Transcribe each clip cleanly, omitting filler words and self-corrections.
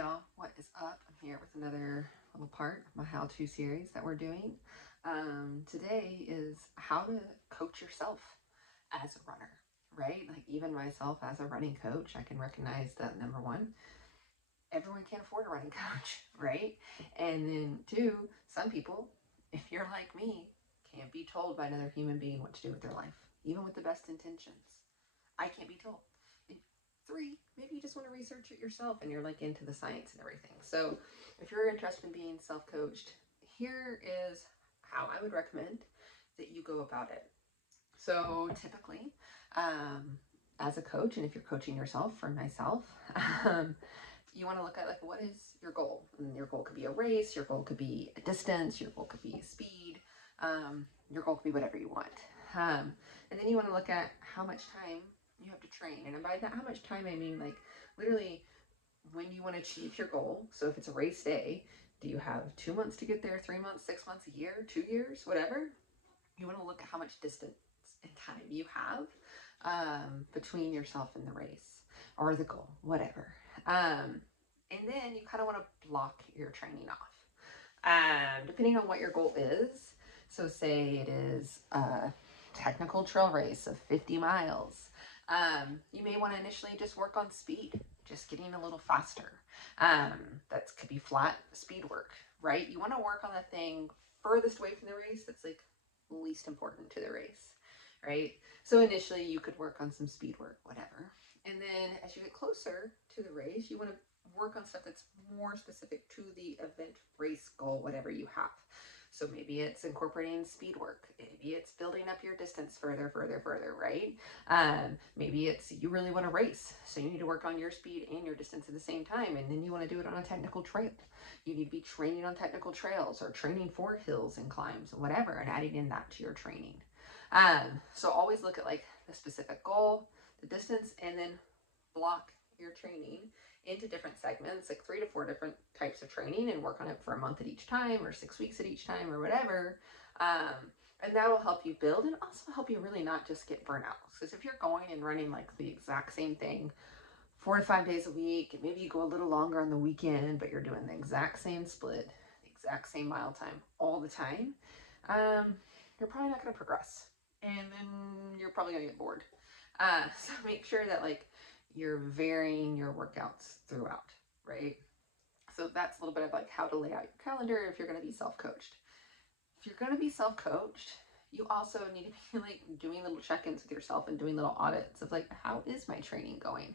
y'all, what is up? I'm here with another little part of my how-to series that we're doing. Today is how to coach yourself as a runner, right? Like even myself as a running coach, I can recognize that number one, everyone can't afford a running coach, right? And then two, some people, if you're like me, can't be told by another human being what to do with their life, even with the best intentions. I can't be told. And three, maybe you just want to research it yourself and you're like into the science and everything. So if you're interested in being self-coached, here is how I would recommend that you go about it. So typically, as a coach, and if you're coaching yourself, for myself, you want to look at like, what is your goal? And your goal could be a race, your goal could be a distance, your goal could be speed, your goal could be whatever you want. And then you want to look at how much time you have to train. And by that, how much time, I mean like literally when you want to achieve your goal. So if it's a race day, do you have 2 months to get there, 3 months, 6 months, a year, 2 years, whatever? You want to look at how much distance and time you have between yourself and the race or the goal, whatever. And then you kind of want to block your training off, depending on what your goal is. So say it is a technical trail race of 50 miles. You may want to initially just work on speed, just getting a little faster. That could be flat speed work, right? You want to work on the thing furthest away from the race that's like least important to the race, right? So initially you could work on some speed work, whatever. And then as you get closer to the race, you want to work on stuff that's more specific to the event, race, goal, whatever you have. So maybe it's incorporating speed work. Maybe it's building up your distance further, right? Maybe it's you really want to race. So you need to work on your speed and your distance at the same time. And then you want to do it on a technical trail. You need to be training on technical trails or training for hills and climbs, whatever, and adding in that to your training. So always look at like the specific goal, the distance, and then block your training into different segments, like 3 to 4 different types of training, and work on it for a month at each time or 6 weeks at each time or whatever. And that will help you build and also help you really not just get burnout. Because if you're going and running like the exact same thing 4 to 5 days a week, and maybe you go a little longer on the weekend, but you're doing the exact same split, the exact same mile time all the time, you're probably not going to progress. And then you're probably going to get bored. So make sure that like you're varying your workouts throughout, right? So that's a little bit of like how to lay out your calendar if you're going to be self-coached. If you're going to be self-coached, you also need to be like doing little check-ins with yourself and doing little audits of like, how is my training going?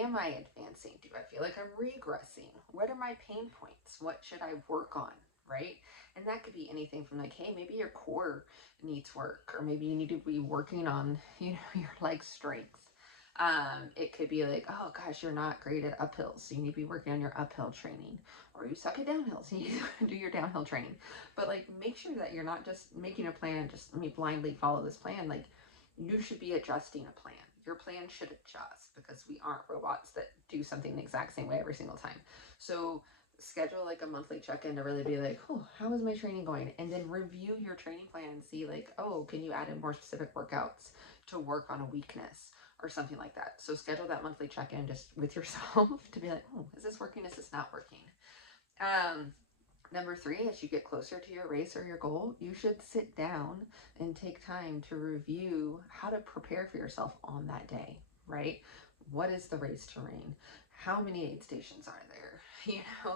Am I advancing? Do I feel like I'm regressing? What are my pain points? What should I work on? Right? And that could be anything from like, hey, maybe your core needs work, or maybe you need to be working on, your leg strength. It could be like, oh gosh, you're not great at uphills, so you need to be working on your uphill training, or you suck at downhill, so you need to do your downhill training. But like, make sure that you're not just making a plan, just let me blindly follow this plan. Like, you should be adjusting a plan. Your plan should adjust because we aren't robots that do something the exact same way every single time. So schedule like a monthly check-in to really be like, oh, how is my training going? And then review your training plan and see like, oh, can you add in more specific workouts to work on a weakness or something like that? So schedule that monthly check-in just with yourself to be like, oh, is this working? Is this not working? Number 3, as you get closer to your race or your goal, you should sit down and take time to review how to prepare for yourself on that day, right? What is the race terrain? How many aid stations are there?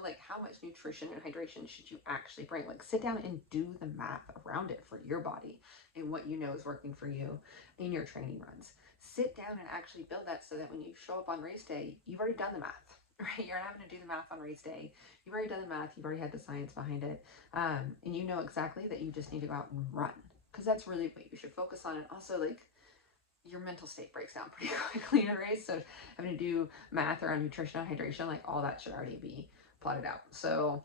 Like how much nutrition and hydration should you actually bring? Like sit down and do the math around it for your body and what you know is working for you in your training runs. Sit down and actually build that so that when you show up on race day, you've already done the math, right? You're not having to do the math on race day. You've already done the math. You've already had the science behind it. And you know exactly that you just need to go out and run, because that's really what you should focus on. And also like your mental state breaks down pretty quickly in a race. So having to do math around nutrition and hydration, like all that should already be plotted out. So,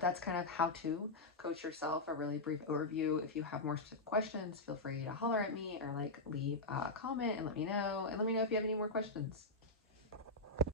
that's kind of how to coach yourself, a really brief overview. If you have more specific questions, feel free to holler at me or like leave a comment and let me know. And let me know if you have any more questions.